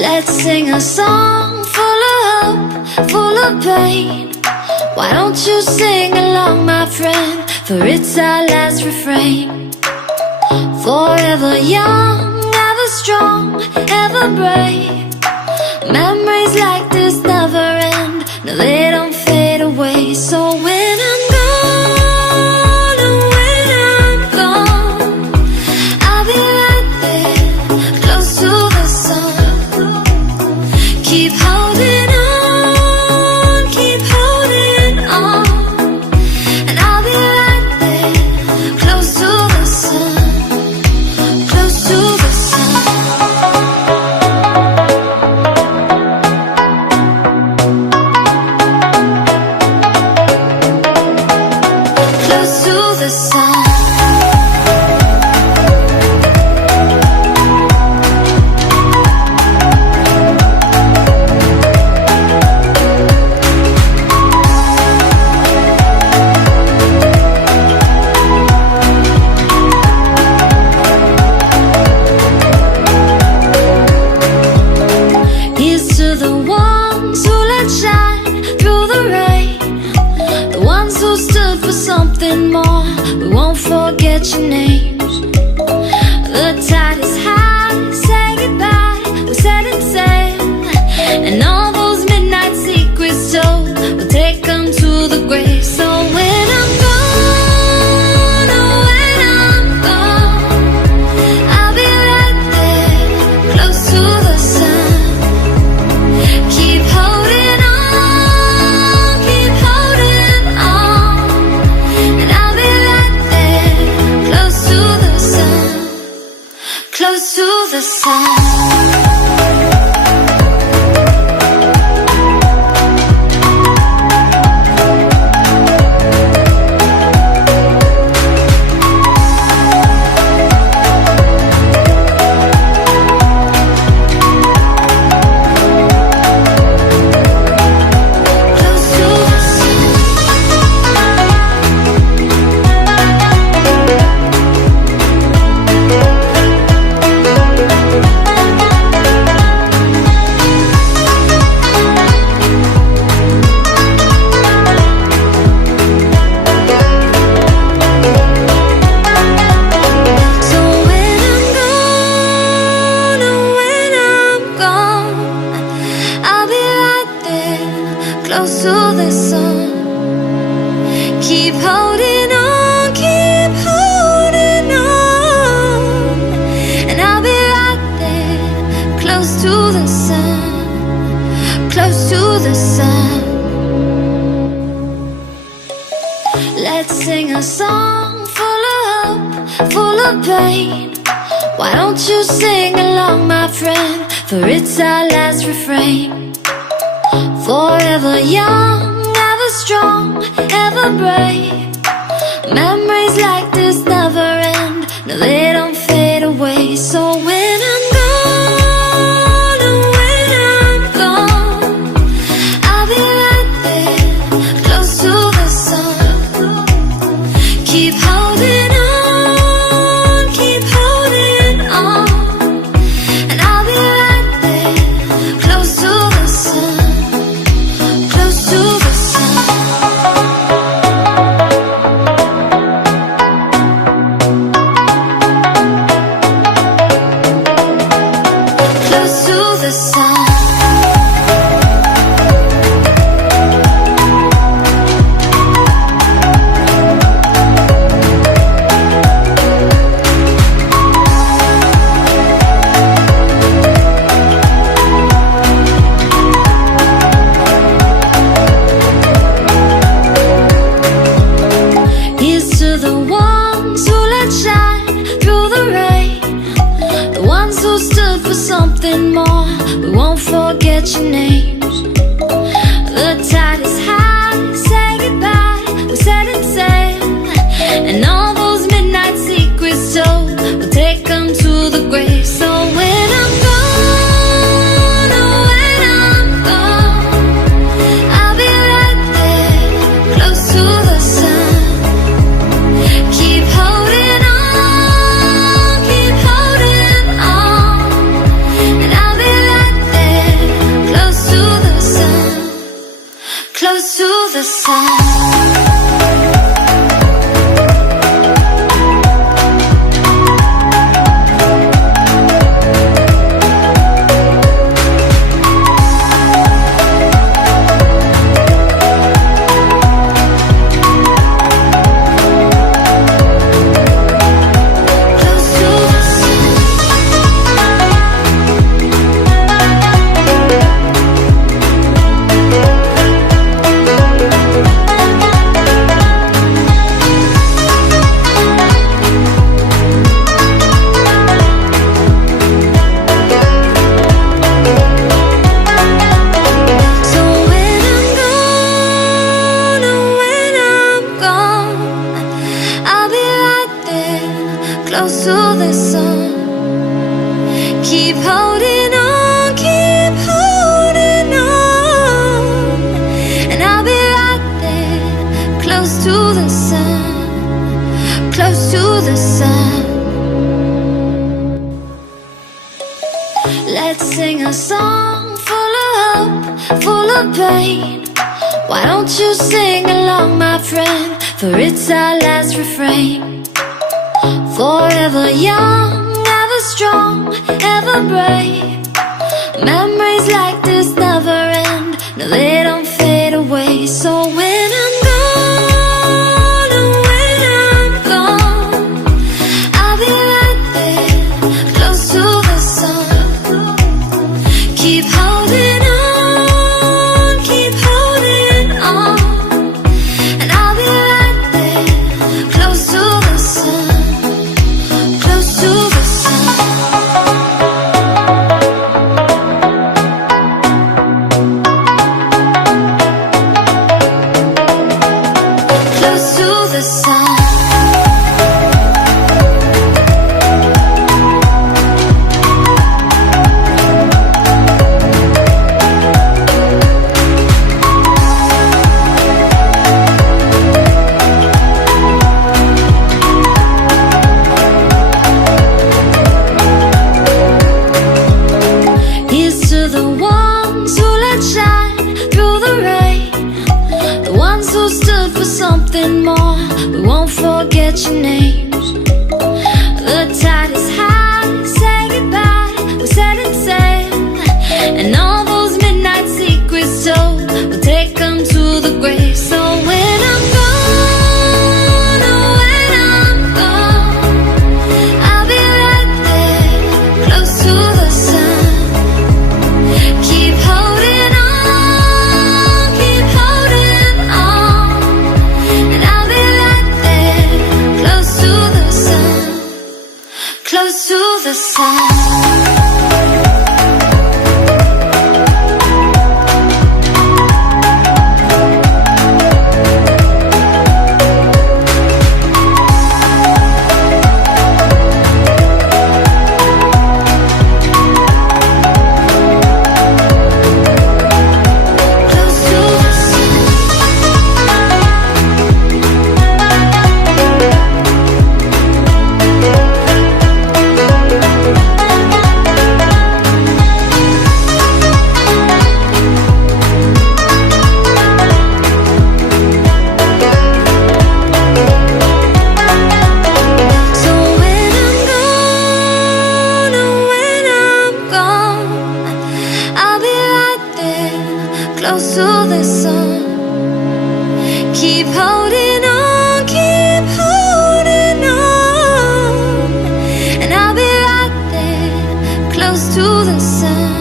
Let's sing a song full of hope, full of pain. Why don't you sing along, my friend? For it's our last refrain. Forever young, ever strong, ever brave. Memories like this never end. No, they don't fade away. So when I'm gone, oh, when I'm gone, I'll be right there, close to the sun. Keep holding on, keep holding on, and I'll be right there, close to the sun, close to the sun. Close to the sun. Here's to the ones who let shine through the rain, the ones who stood for something more. We won't forget your names. The tide is high, say goodbye, we set it sail, and all those midnight secrets told, we'll take them to the grave. So when I'm gone, oh, when I'm gone, I'll be right there, close to the sun. Keep holding on, keep holding on, and I'll be right there, close to the sun, close to the sun. Close to the sun. Keep holding on, keep holding on, and I'll be right there, close to the sun, close to the sun. Let's sing a song full of hope, full of pain. Why don't you sing along, my friend? For it's our last refrain. Forever young, ever strong, ever brave. Memories like this never end. No, they don't fade away. So when I'm gone, oh, when I'm gone, I'll be right there, close to the sun. Keep holding on, keep holding on, and I'll be right there, close to the sun. Close to the sun. Close to the sun. Here's to the ones who let shine through the rain, the ones who stood for something more. We won't forget your names. The tide is high, say goodbye, we set it sail, and all those midnight secrets told, we'll take them to the grave. So when I'm gone, oh, when I'm gone, I'll be right there, close to the sun. Keep holding on, keep holding on, and I'll be right there. the sun. Close to the sun. Keep holding on, keep holding on. And I'll be right there, close to the sun, close to the sun. Let's sing a song full of hope, full of pain. Why don't you sing along, my friend? For it's our last refrain. Forever young, ever strong, ever brave. Memories like this never end, no, they don't fade away. So when I'm gone, oh, when I'm gone, I'll be right there, close to the sun. Keep holding on, keep holding on. And I'll be right there, close to the sun. Something more, we won't forget your names. The tide is high, say goodbye, we set it sail. And all those midnight secrets told, we'll take them to the grave. So when I'm gone, oh, when I'm gone, I'll be right there, close to the sun. Keep holding on, keep holding on. And I'll be right there, close to the sun, close to the sun. Close to the sun. Keep holding on, keep holding on. And I'll be right there, close to the sun,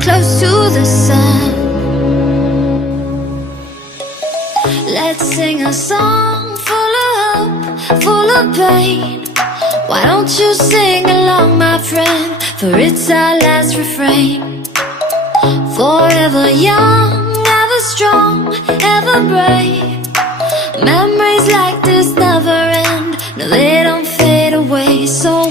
close to the sun. Let's sing a song full of hope, full of pain. Why don't you sing along, my friend? For it's our last refrain. Forever young, ever strong, ever brave. Memories like this never end, no, they don't fade away. So